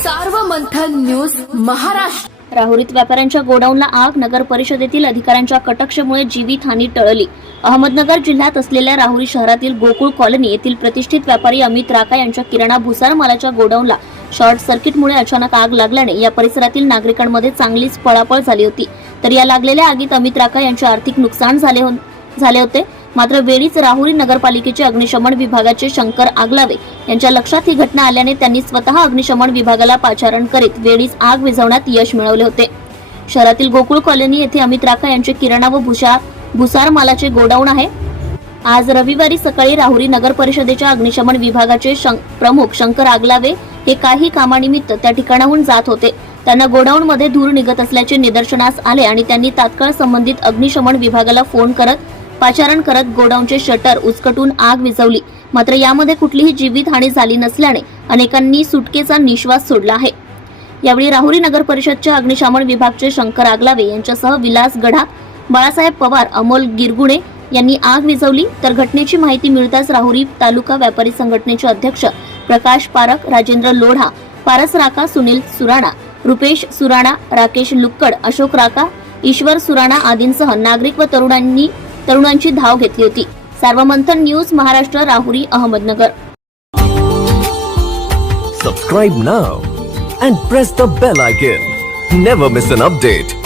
Sarvamanthan news Maharashtra. राहुरीत व्यापाऱ्यांच्या गोडाऊनला आग नगर परिषदेतील अधिकाऱ्यांच्या कटाक्षामुळे जीवितहानी टळली. अहमदनगर जिल्ह्यात असलेल्या राहुरी शहरातील गोकुळ कॉलनी येथील प्रतिष्ठित व्यापारी अमित राका यांच्या किराणा भुसार मालाच्या गोडाऊनला शॉर्ट सर्किटमुळे अचानक आग लागल्याने या परिसरातील नागरिकांमध्ये चांगलीच पळापळ झाली होती. तर या लागलेल्या आगीत अमित राका यांचे आर्थिक नुकसान झाले हो- झाले होते. मात्र वेळीच राहुरी नगरपालिकेचे अग्निशमन विभागाचे शंकर आगलावे यांच्या लक्षात ही घटना आल्याने त्यांनी स्वतः अग्निशमन विभागाला पाचारण करीत वेळीच आग विझवण्यात यश मिळवले होते. शहरातील गोकुळ कॉलनी येथे अमित राखा यांचे किराणा व भुसार भुसार मालाचे गोडाऊन आहे. आज रविवारी सकाळी राहुरी नगर परिषदेच्या अग्निशमन विभागाचे शं- प्रमुख शंकर आगलावे हे काही कामानिमित्त त्या ठिकाणाहून जात होते. त्यांना गोडाऊन मध्ये धूर निघत असल्याचे निदर्शनास आले आणि त्यांनी तात्काळ संबंधित अग्निशमन विभागाला फोन करत पाचारण करत गोडाऊनचे शटर उचकटून आग विझवली. मात्र यामध्ये कुठलीही जीवितहानी झाली नसल्याने अनेकांनी सुटकेचा निश्वास सोडला आहे. यावेळी राहुरी नगर परिषदच्या अग्निशमन विभागचे शंकर आगलावे यांच्यासह विलास गढा बाळासाहेब पवार अमोल गिरगुणे यांनी आग विझवली. तर घटनेची माहिती मिळताच राहुरी तालुका व्यापारी संघटनेचे अध्यक्ष प्रकाश पारक राजेंद्र लोढा पारस राका सुनील सुराणा रुपेश सुराणा राकेश लुक्कड अशोक राका ईश्वर सुराणा आदींसह नागरिक व तरुणांनी तरुणांची धाव घेतली होती. Sarvamanthan news Maharashtra Rahuri Ahmednagar. Subscribe now and press the bell icon never miss an update